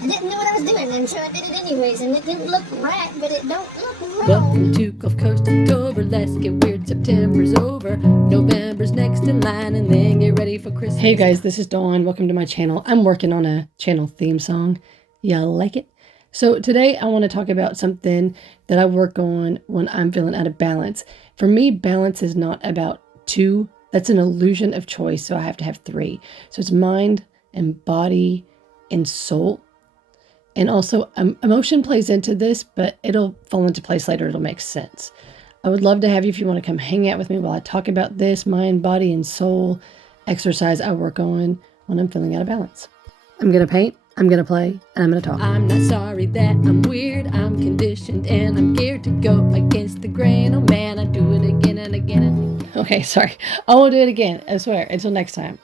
I didn't know what I was doing, and so I did it anyways, and it didn't look right, but it don't look wrong. Welcome to Gulf Coast October. Let's get weird. September's over. November's next in line, and then get ready for Christmas. Hey guys, this is Dawn. Welcome to my channel. I'm working on a channel theme song. Y'all like it? So today I want to talk about something that I work on when I'm feeling out of balance. For me, balance is not about two. That's an illusion of choice, so I have to have three. So it's mind and body and soul. And also emotion plays into this, but it'll fall into place later. It'll make sense. I would love to have you if you want to come hang out with me while I talk about this mind, body, and soul exercise I work on when I'm feeling out of balance. I'm going to paint, I'm going to play, and I'm going to talk. I'm not sorry that I'm weird. I'm conditioned and I'm geared to go against the grain. Oh man, I do it again and again and again. Okay, sorry. I won't do it again. I swear. Until next time.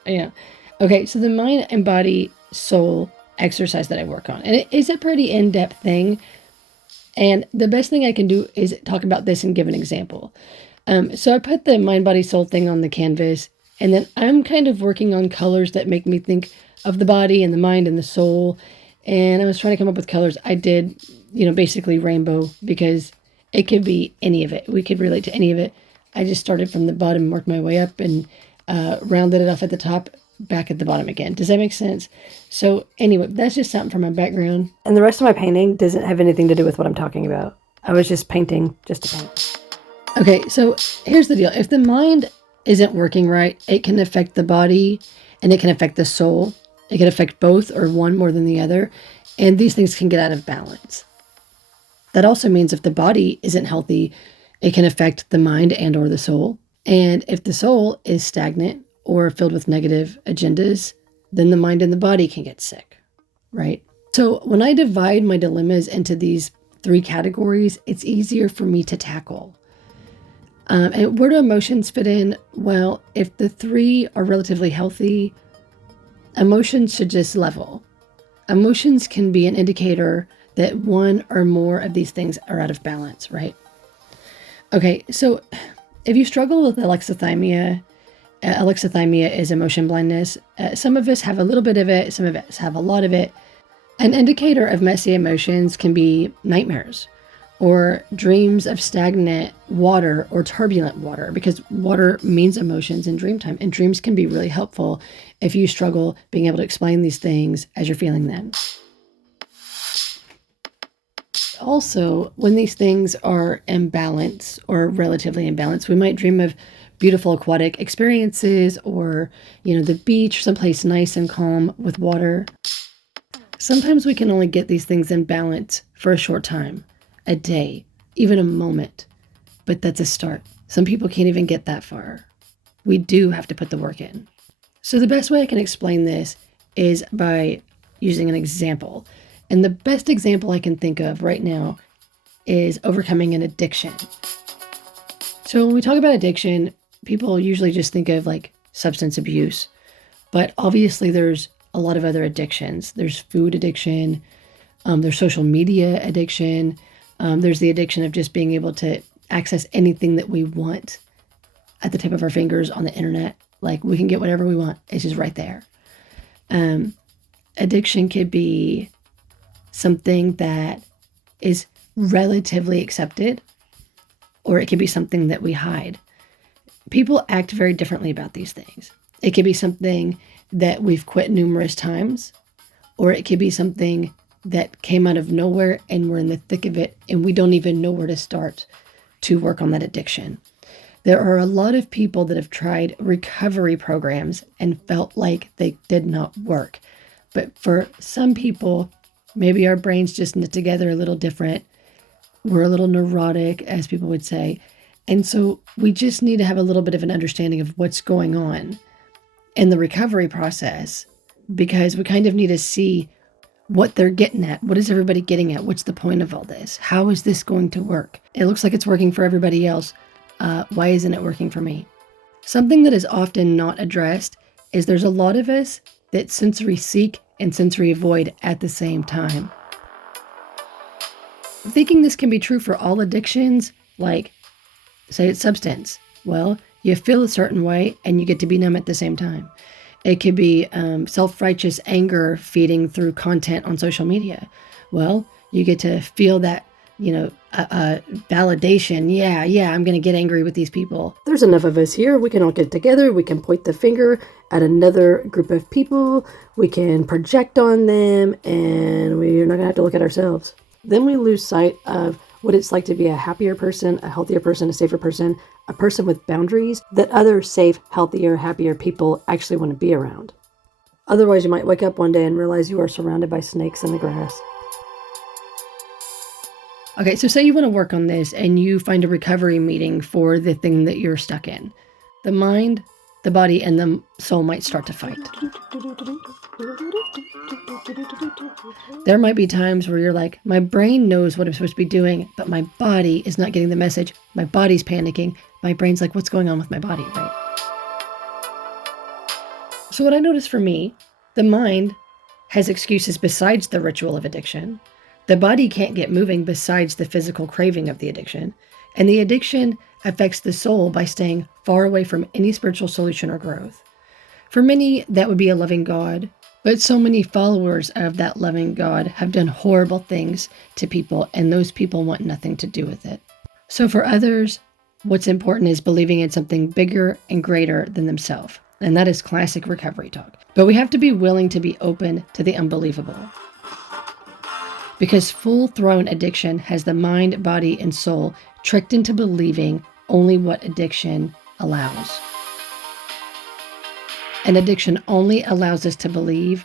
Okay, so the mind and body, soul exercise that I work on. And it is a pretty in-depth thing. And the best thing I can do is talk about this and give an example. So I put the mind, body, soul thing on the canvas, and then I'm kind of working on colors that make me think of the body and the mind and the soul. And I was trying to come up with colors. I did, basically rainbow, because it could be any of it. We could relate to any of it. I just started from the bottom, worked my way up, and rounded it off at the top, back at the bottom again. Does that make sense? So anyway, that's just something from my background. And the rest of my painting doesn't have anything to do with what I'm talking about. I was just painting just to paint. Okay, so here's the deal. If the mind isn't working right, it can affect the body and it can affect the soul. It can affect both or one more than the other. And these things can get out of balance. That also means if the body isn't healthy, it can affect the mind and or the soul. And if the soul is stagnant or filled with negative agendas, then the mind and the body can get sick, right? So when I divide my dilemmas into these three categories, it's easier for me to tackle. And where do emotions fit in? Well, if the three are relatively healthy, emotions should just level. Emotions can be an indicator that one or more of these things are out of balance, right? Okay, so if you struggle with alexithymia is emotion blindness. Some of us have a little bit of it. Some of us have a lot of it. An indicator of messy emotions can be nightmares or dreams of stagnant water or turbulent water, because water means emotions in dream time. And dreams can be really helpful if you struggle being able to explain these things as you're feeling them. Also, when these things are imbalanced or relatively imbalanced, we might dream of beautiful aquatic experiences or, the beach, someplace nice and calm with water. Sometimes we can only get these things in balance for a short time, a day, even a moment, but that's a start. Some people can't even get that far. We do have to put the work in. So the best way I can explain this is by using an example. And the best example I can think of right now is overcoming an addiction. So when we talk about addiction, people usually just think of like substance abuse, but obviously there's a lot of other addictions. There's food addiction, there's social media addiction, there's the addiction of just being able to access anything that we want at the tip of our fingers on the internet. Like we can get whatever we want. It's just right there. Addiction could be something that is relatively accepted, or it could be something that we hide. People act very differently about these things. It could be something that we've quit numerous times, or it could be something that came out of nowhere and we're in the thick of it and we don't even know where to start to work on that addiction. There are a lot of people that have tried recovery programs and felt like they did not work. But for some people, maybe our brains just knit together a little different. We're a little neurotic, as people would say. And so we just need to have a little bit of an understanding of what's going on in the recovery process, because we kind of need to see what they're getting at. What is everybody getting at? What's the point of all this? How is this going to work? It looks like it's working for everybody else. Why isn't it working for me? Something that is often not addressed is there's a lot of us that sensory seek and sensory avoid at the same time. Thinking this can be true for all addictions, like say it's substance. Well, you feel a certain way and you get to be numb at the same time. It could be self-righteous anger feeding through content on social media. Well, you get to feel that, validation. Yeah, I'm going to get angry with these people. There's enough of us here. We can all get together. We can point the finger at another group of people. We can project on them, and we're not going to have to look at ourselves. Then we lose sight of what it's like to be a happier person, a healthier person, a safer person, a person with boundaries that other safe, healthier, happier people actually want to be around. Otherwise, you might wake up one day and realize you are surrounded by snakes in the grass. Okay, so say you want to work on this and you find a recovery meeting for the thing that you're stuck in. The mind, the body, and the soul might start to fight. There might be times where you're like, my brain knows what I'm supposed to be doing, but my body is not getting the message. My body's panicking. My brain's like, what's going on with my body, right? So what I noticed for me, the mind has excuses besides the ritual of addiction. The body can't get moving besides the physical craving of the addiction. And the addiction affects the soul by staying far away from any spiritual solution or growth. For many, that would be a loving God. But so many followers of that loving God have done horrible things to people, and those people want nothing to do with it. So for others, what's important is believing in something bigger and greater than themselves. And that is classic recovery talk. But we have to be willing to be open to the unbelievable. Because full-thrown addiction has the mind, body, and soul tricked into believing only what addiction allows. And addiction only allows us to believe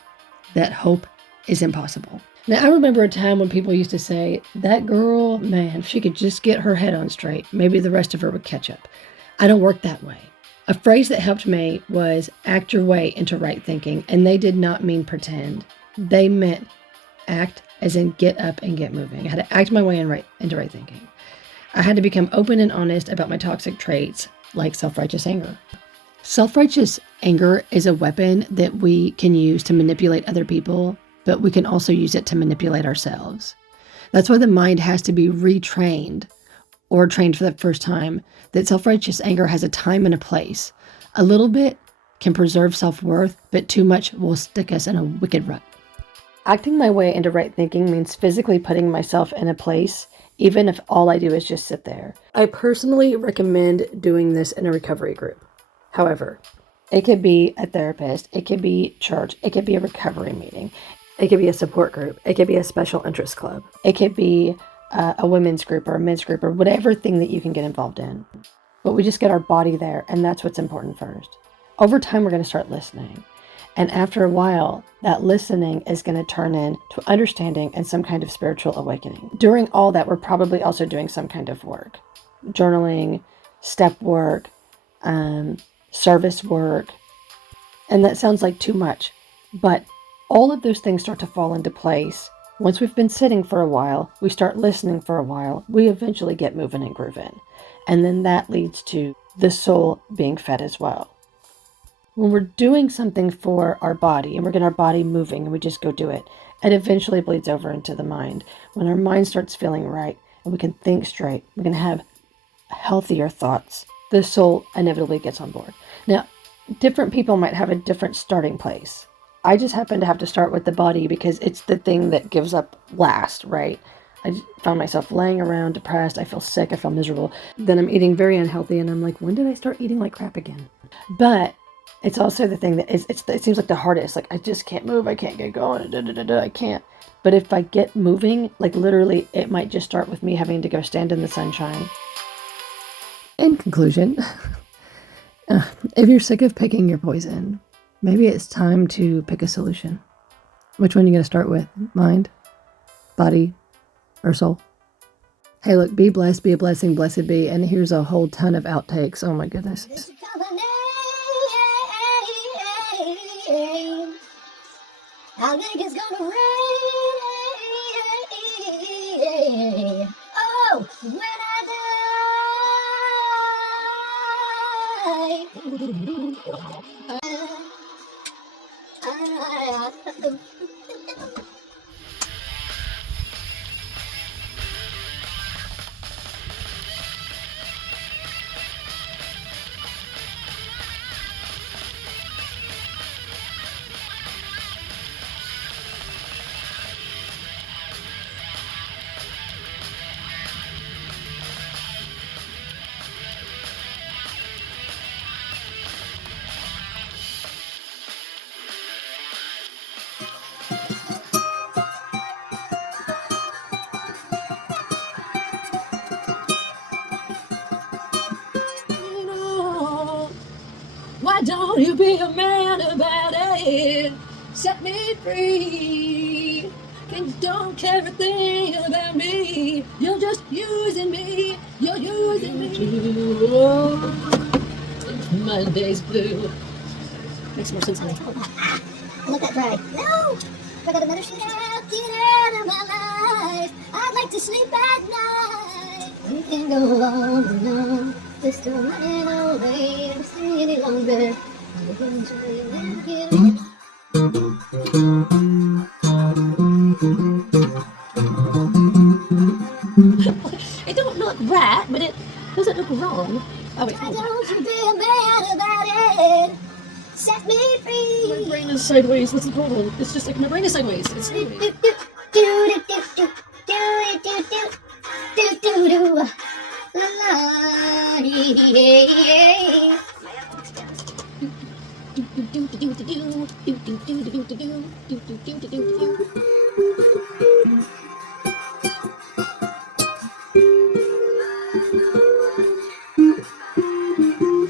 that hope is impossible. Now, I remember a time when people used to say, that girl, man, if she could just get her head on straight, maybe the rest of her would catch up. I don't work that way. A phrase that helped me was act your way into right thinking, and they did not mean pretend. They meant act as in get up and get moving. I had to act my way into right thinking. I had to become open and honest about my toxic traits, like self-righteous anger. Self-righteous anger is a weapon that we can use to manipulate other people, but we can also use it to manipulate ourselves. That's why the mind has to be retrained or trained for the first time, that self-righteous anger has a time and a place. A little bit can preserve self-worth, but too much will stick us in a wicked rut. Acting my way into right thinking means physically putting myself in a place, even if all I do is just sit there. I personally recommend doing this in a recovery group. However, it could be a therapist, it could be church, it could be a recovery meeting, it could be a support group, it could be a special interest club, it could be a women's group or a men's group or whatever thing that you can get involved in. But we just get our body there, and that's what's important first. Over time, we're going to start listening. And after a while, that listening is going to turn into understanding and some kind of spiritual awakening. During all that, we're probably also doing some kind of work. Journaling, step work, service work. And that sounds like too much. But all of those things start to fall into place. Once we've been sitting for a while, we start listening for a while, we eventually get moving and grooving. And then that leads to the soul being fed as well. When we're doing something for our body and we're getting our body moving and we just go do it, it eventually bleeds over into the mind. When our mind starts feeling right and we can think straight, we can have healthier thoughts, the soul inevitably gets on board. Now, different people might have a different starting place. I just happen to have to start with the body because it's the thing that gives up last, right? I found myself laying around depressed. I feel sick. I feel miserable. Then I'm eating very unhealthy and I'm like, when did I start eating like crap again? But it's also the thing that it seems like the hardest. Like, I just can't move. I can't get going. I can't. But if I get moving, like literally, it might just start with me having to go stand in the sunshine. In conclusion, if you're sick of picking your poison, maybe it's time to pick a solution. Which one are you going to start with? Mind, body, or soul? Hey, look, be blessed, be a blessing, blessed be. And here's a whole ton of outtakes. Oh my goodness. I think it's gonna rain. Oh, when I die. Why don't you be a man about it? Set me free. And you don't care a thing about me. You're just using me. You're using me. Oh, my day's blue. Makes more sense than me. Let that dry. No! I got another shit out. Get out of my life. I'd like to sleep at night. We can go on and on. Just don't run away. Don't stay any longer. Eventually we'll get away. It don't look right, but it doesn't look wrong. Oh wait. Why don't you be a man about it? Set me free. My brain is sideways. What's the problem? It's just like my brain is sideways. It's sideways.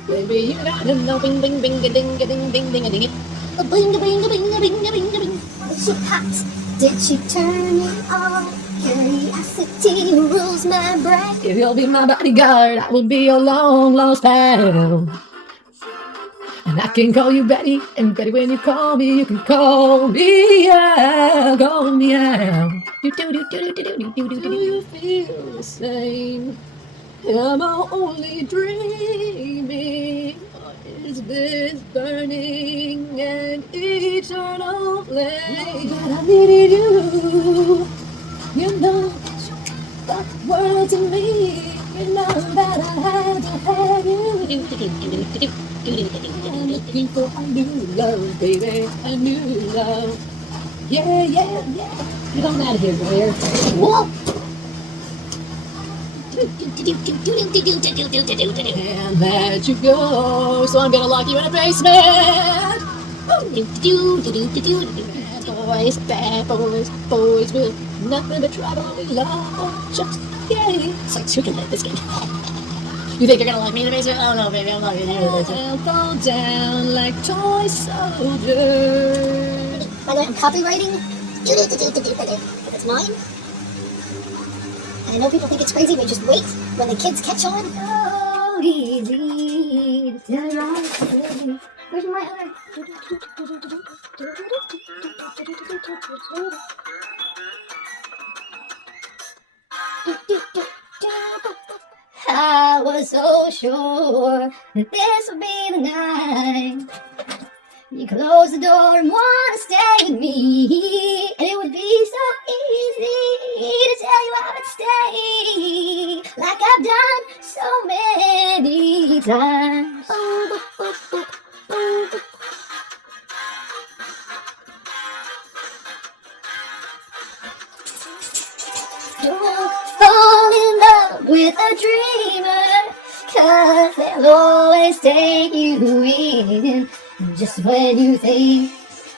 Baby, you gotta know, bing, bing, bing, a ding, a ding, ding, ding, a ding, it. A bing, a bing, a bing, a bing, a bing, a bing. Was she hot? Did she turn me on? Curiosity rules my brain. If you'll be my bodyguard, I will be your long lost pal. And I can call you Betty, and Betty, when you call me, you can call me out. Call me out. Do you feel the same? Am I only dreaming? Or is this burning an eternal flame? But I needed you. You know the world to me. You know that I had to have you. I'm looking for a new love, baby. A new love. Yeah, yeah, yeah. Get on out of here, Blair. Whoa! And let you go, so I'm gonna lock you in a basement. Bad boys, boys with nothing but trouble with love. Just yay. It's like who can play this game? You think you're gonna lock me in the basement? Oh no, baby, I'm locking you in the basement. I'll fall down like toy soldiers. By the way, I'm copywriting. If it's mine. And I know people think it's crazy, but just wait when the kids catch on. Oh, easy. Where's my other? I was so sure that this would be the night. You close the door and wanna stay with me, and it would be so easy to tell you I would stay, like I've done so many times. Don't fall in love with a dreamer, 'cause they'll always take you in. Just when you think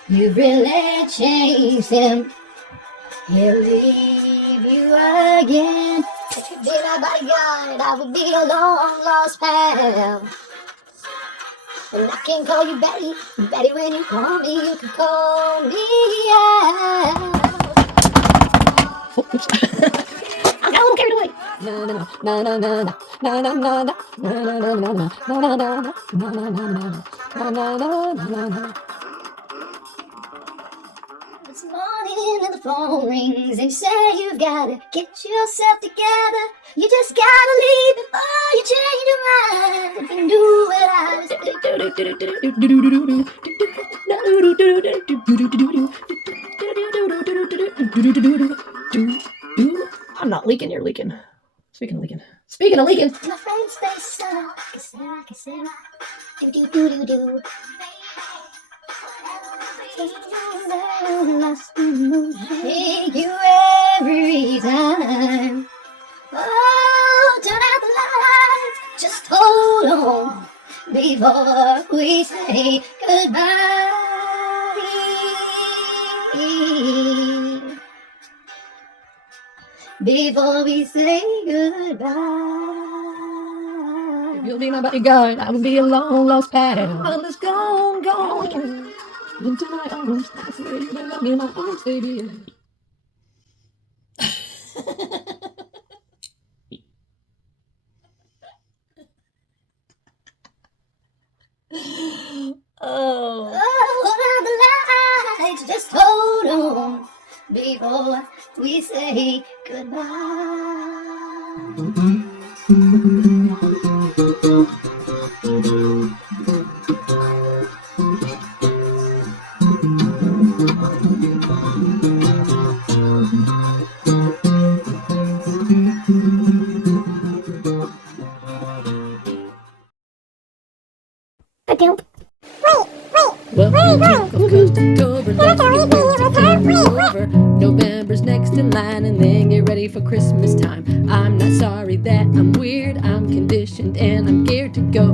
you've really changed him, he'll leave you again. If you'd be my bodyguard, I would be a long lost pal. And I can call you Betty. Betty, when you call me, you can call me out. Oh, oops. I got a little carried away. Na na na na na na na na na na na na na na na na na. This morning and the phone rings and you say you've gotta get yourself together. You just gotta leave before you change your mind. If you knew what I was I'm not leaking, you're leaking. Speaking of leaking. Speaking of leaking. my friend's face, do. Take you every time. Oh, turn out the lights. Just hold on before we say goodbye. Before we say goodbye. If You'll be my bodyguard. I will be a long lost pal. Well, let's go into my arms. That's where you belong in my arms, baby. Oh. Oh, the lights, just hold on before we say goodbye. Welcome to Coast October. Let's get September's over. November's next in line, and then get ready for Christmas time. I'm not sorry that I'm weird. I'm conditioned and I'm geared to go.